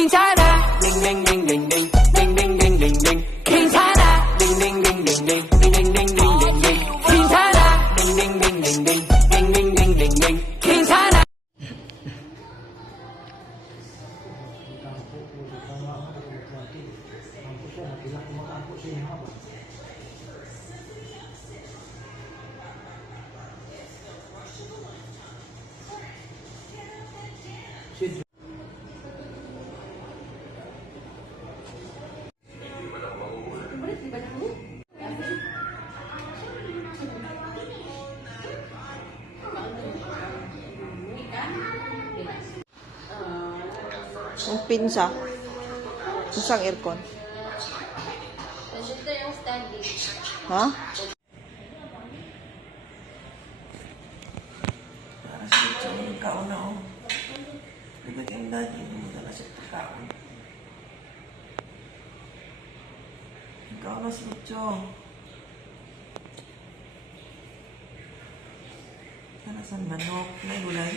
King China, ding ding ding ding ding, ding ding ding ding ding. King China, ding ding ding ding ding, ding ding ding ding ding ding. King China, ding ding ding ding ding, ding ding ding ding ding. King China. Yung pinsa. Isang aircon. Nandito yung standing. Ha? Para sa ito, ikaw na ako. Nagad yung dati, hindi mo na sa ikaw. Ikaw na sa ito. Para sa manok, may gulay.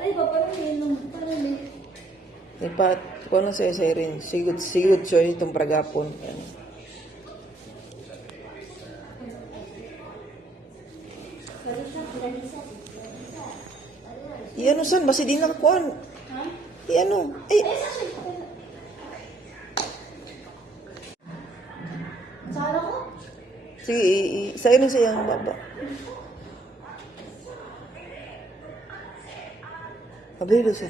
Ay, parang yun. Parang yun. Dapat, kung ano sa'yo rin, sigud siya itong pragapon. Yan. Iyan san, basi di nakakuan. Ha? Iyan eh. Sala ko? Sige, sa'yo rin sa iyang baba. Kabili doon siya.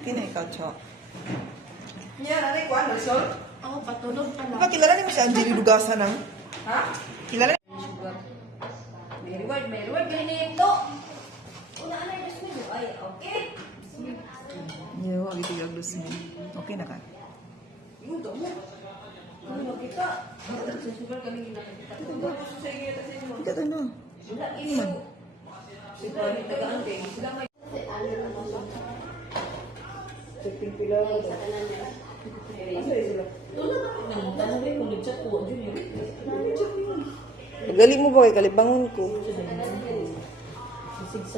Okay na ikaw, Cho. Yan, ano yung kuwan, Sol? Ako, patulog pa lang. Diba, kilala niyo si Angeli Dugasan ng? Ha? Kilala niyo? May reward. Ganyan ito. Una, ano yung gusto nyo? Ay, okay. Yo, wag ito yung gusto niyo. Okay na ka? Yung damo. Ano kita? Susugal kami ginakita. Ito gusto sa inyo. Ika tayo na. Wala, iyo. Siguro, tagaan kayo. Sila may... Checking pila ko. Sa kanan niya. Tanong ko yung nag-chat ko. Junior. Pagaling mo ba kay kalibangon ko?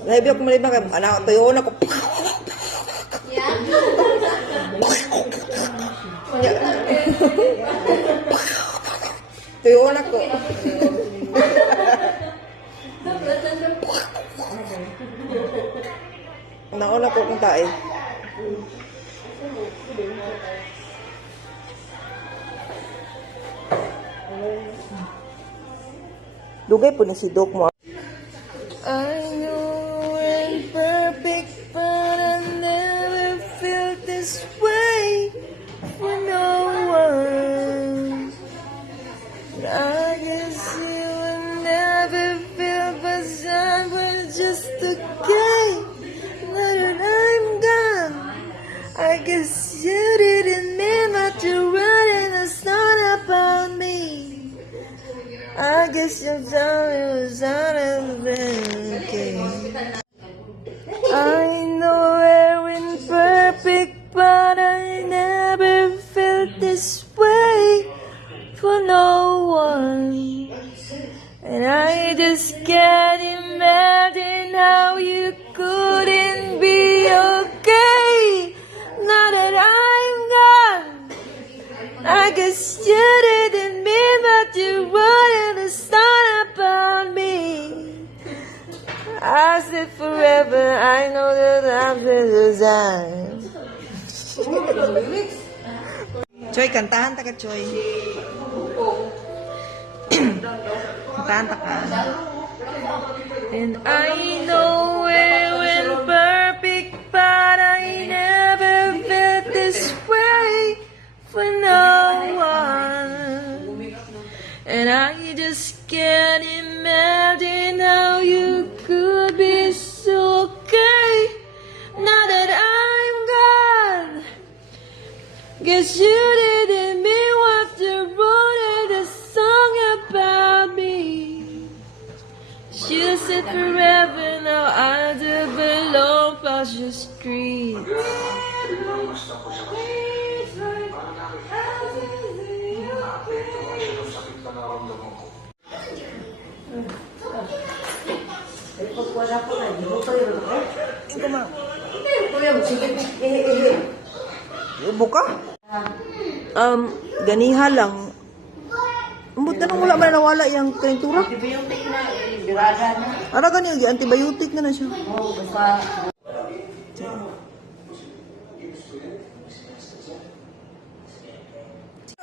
Nahibi ako malibang kay anak, tayo na ko. Tayo na ko. Nauna ko kung tae. Dugay po na si Doc mo. I know I'm perfect, but I never felt this way for no one. I guess you will never feel, but someone just okay. Now that I'm gone, I guess you didn't mean what you wrote in the song about me. I guess your time was out of okay. I know we're imperfect, but I never felt this way for no one. And I just can't imagine how you couldn't be okay. Now that I'm gone, I guess you didn't mean that you wouldn't start about me. I said forever, I know that I'm the time. Choy, kantahan ta ka, Choy. Kantahan ta ka. And I know we're imperfect, but I never felt this way for no one. And I just can't imagine how you could be so okay. Now that I'm gone, guess you didn't mean what you wrote in the song about me. She said forever, now I do belong past your street. ako na, di mo kayo rin ako. Ikaw ma. Kuya, sige, Buka? Ganiha lang. Buta nang wala man nawala yung kalentura. antibiotic na, birada na. Ara gani antibiotic na siya. Oo, basta.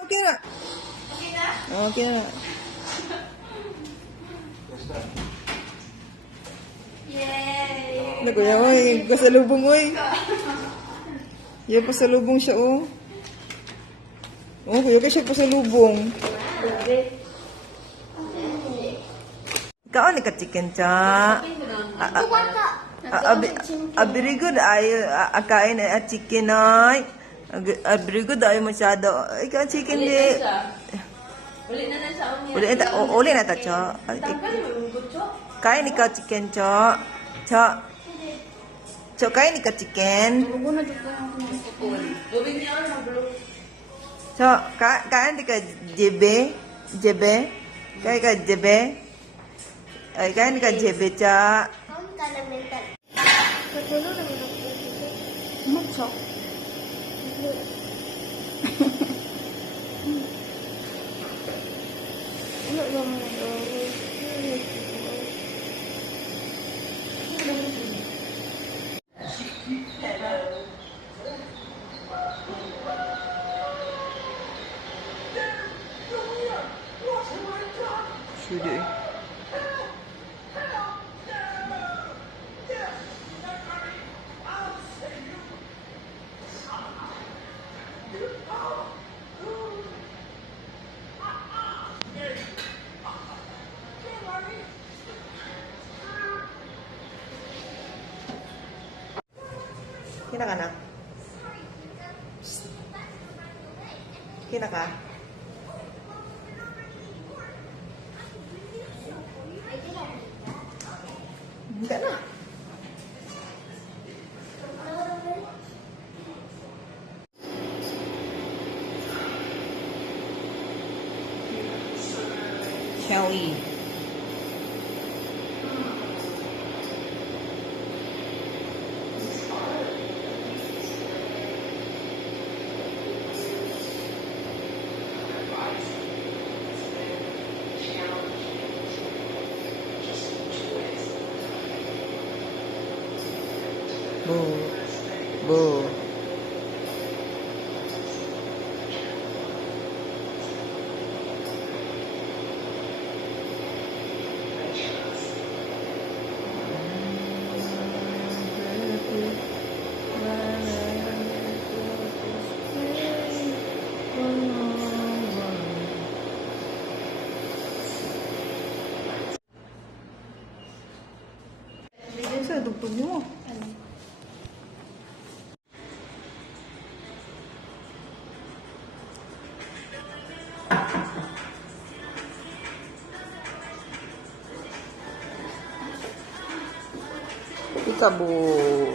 Okay na. Okay na. Yay! Naku, yan oy, pasalubong oy. Yan pasalubong siya oh. Oh, kuya ka siya pasalubong. Ikaw ni ka chicken cha. Very good ay akain at chicken ay. Very good ay masyado. Ikaw chicken di. Uli na sa unya. Uli na ta cha. Kain ikaw chicken cha. Cha. Cha kain ikaw chicken. Gawin niya ang bro. So, kain di ka jebe, kain ka jebe, ay kain ka jebe cha. Macho. Sudah. Kina ka na? Kina ka? Enggak na. Shall we? Boo. Saan tugtog mo? Peekaboo.